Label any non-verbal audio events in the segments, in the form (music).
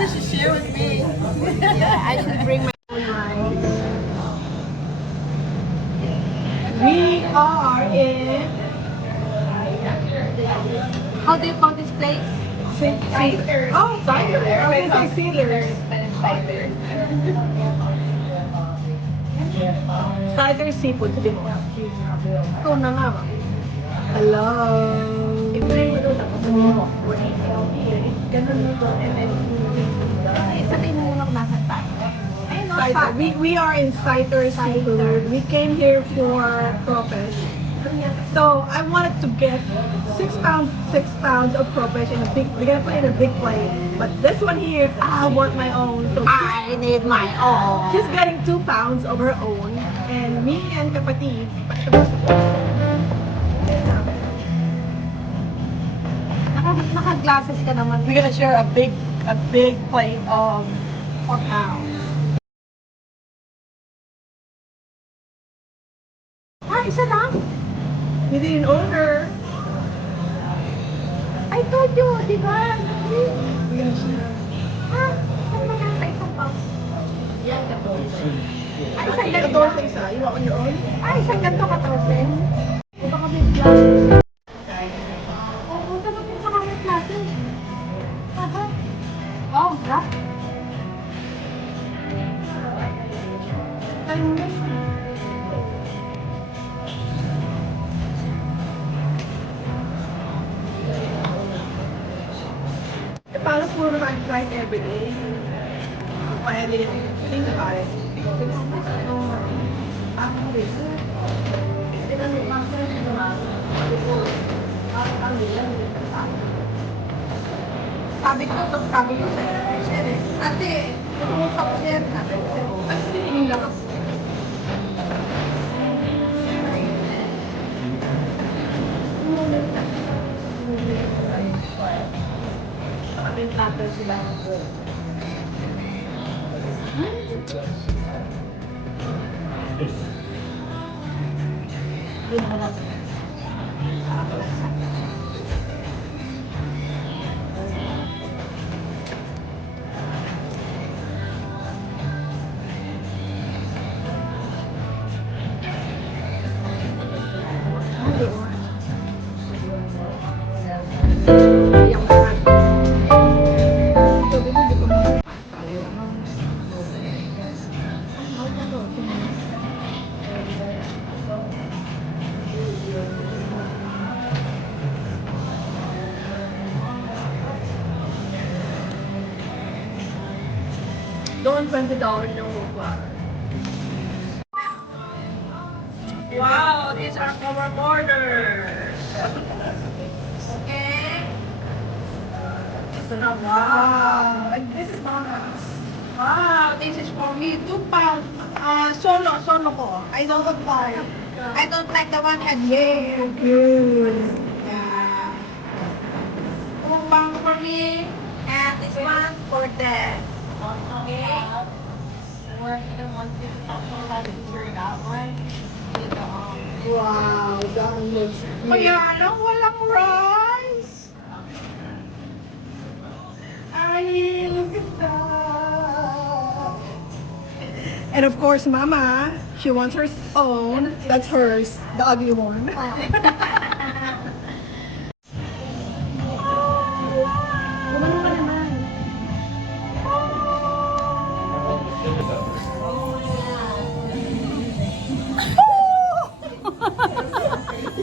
to share with me. Yeah, I should bring my own wine. We are in How do you call this place? Cider. Oh, cider. I was say. Cider seafood. Na nga. Hello. Ganun nito. And then, We, we are in cider seafood. We came here for crawfish. So I wanted to get six pounds, six pounds of crawfish in a big. We're gonna put it in a big plate. But this one here, I want my own. So I need my own. she's getting two pounds of her own, and me and kapatid. Naka, naka-glasses ka naman. We're gonna share a big, a big plate of four pounds. video, di ba? Ha? Saan ba nasa isang box? Yan, 14. Ay, isang ganito. 14 isa, you on your own? Ay, isang ganito, 14. Baka may vlog. Oo, tapos yung natin. Aha. Oh, grab. I'm trying every day. But I didn't think about it. Because no, I'm always sabi ko, tapos sabi ko sa eh, eh, ate, ate, kung usap siya, sabi ko, kasi hindi lang ako. るパートします。Doon, $20 yung flour. Wow, these are our borders. Okay. Wow, and this is Mama's. Wow, this is for me. Two pounds. Uh, solo, solo ko. I don't buy. I don't like the one had yeah, good. Yeah. Two pounds for me, and this one for them. Wow, that looks Kaya lang, walang rice. Ay, look at that. And of course, Mama, she wants her own. That's hers, the ugly one. (laughs)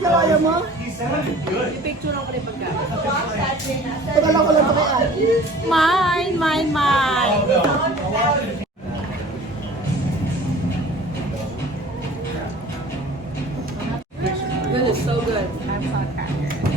Ikaw ayaw mo? I-picture ako rin pagka. Padala ko lang ito kay. Mine, mine, mine. This is so good. I'm so Pinaiwan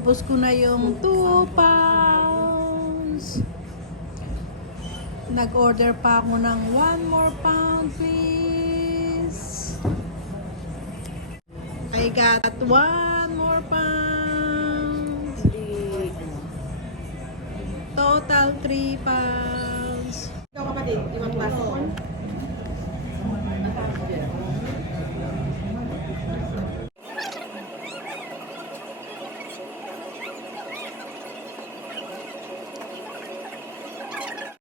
Tapos ko na yung 2 pounds. Nag-order pa ako ng 1 more pound, please. I got 1 more pound. Total 3 pounds. Ikaw kapatid, class 1?